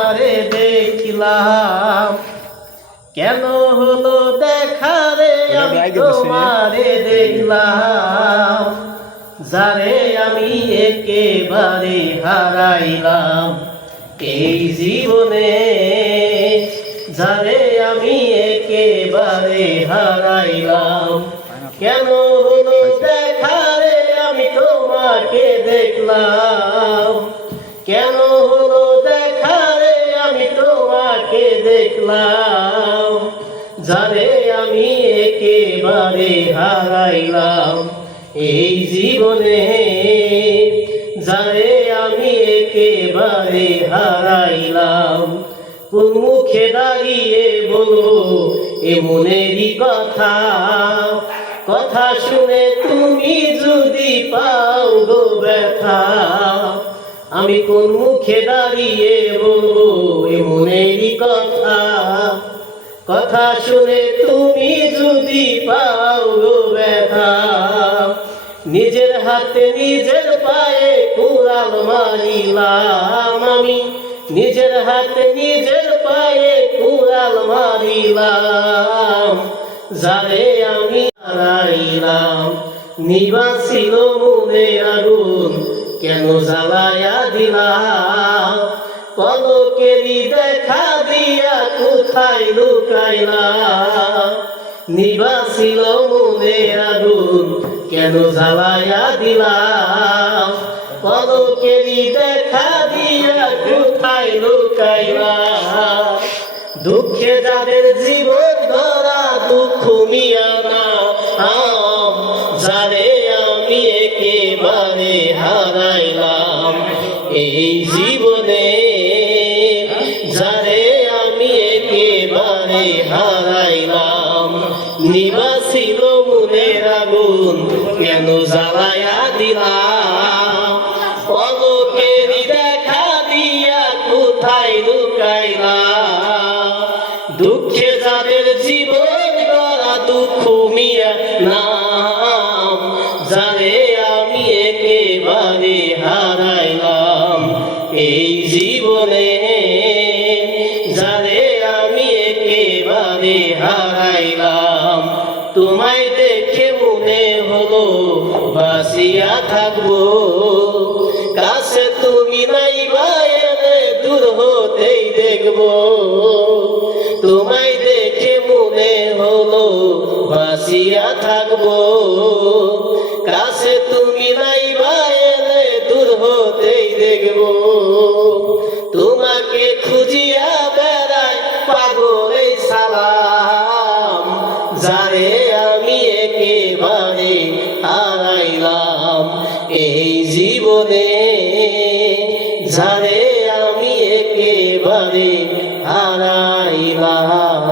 আরে দেখলাম কেন হলো দেখা রে, আমি তোমারে দেখলাম যারে আমি একেবারে হারাইলাম এই জীবনে, যারে আমি একেবারে হারাইলাম। কেন হলো দেখা রে, আমি তোমাকে দেখলাম, কেন হলো দেখা রে, আমি তোমাকে দেখলাম যারে আমি একেবারে হারাইলাম এই জীবনে, যারে আমি একেবারে হারাইলাম। কোন মুখে দাঁড়িয়ে বলবো এ মনেরই কথা, কথা শুনে তুমি যদি পাও গো ব্যথা। আমি কোন মুখে দাঁড়িয়ে বলবো এ মনেরই কথা, কথা শুনে তুমি যদি পাও গো ব্যথা। নিজের হাতে নিজের পায়ে কুড়াল মারিলাম আমি, নিজের হাতে নিজের পায়ে কুড়াল মারিলাম যারে আমি হারাইলাম। নিবাসিল মনে আগুন কেন জ্বালায়া দিলাম, পলকেরই দেখা দিয়া কোথায় লুকাইলাম। নিবাসিল মনে আগুন কেন জ্বালায়া দিলাম, পলকেরই দেখা দিয়া কোথায় লুকাইলাম। দুঃখে যাদের জীবন ধরা দুঃখ মিয়া না, যারে আমি একেবারে হারাইলাম এই জীবনে, যারে আমি একেবারে হারাইলাম। নিবাসিল মনের আগুন কেন জ্বালায়া দিলাম, পলকেরই দেখা দিয়া কোথায় লুকাইলাম। দুঃখে যাদের জীবন গড়া দুঃখ মিয়া নাম, যারে আমি একেবারে হারাইলাম এই জীবনে, যারে আমি একেবারে হারাইলাম। তোমায় দেখে মনে হলো বাঁচিয়া থাকবো, কাছে তুমি নাই বাইরে দূর হতেই দেখবো। তোমায় দেখে মনে হলো বাঁচিয়া থাকবো, কাছে তুমি নাই বাইরে দূর হতেই দেখবো। তোমাকে খুঁজিয়া বেড়াই পাগলে সালাম, যারে আমি একেবারে হারাইলাম এই জীবনে, যারে আমি একেবারে হারাইলাম।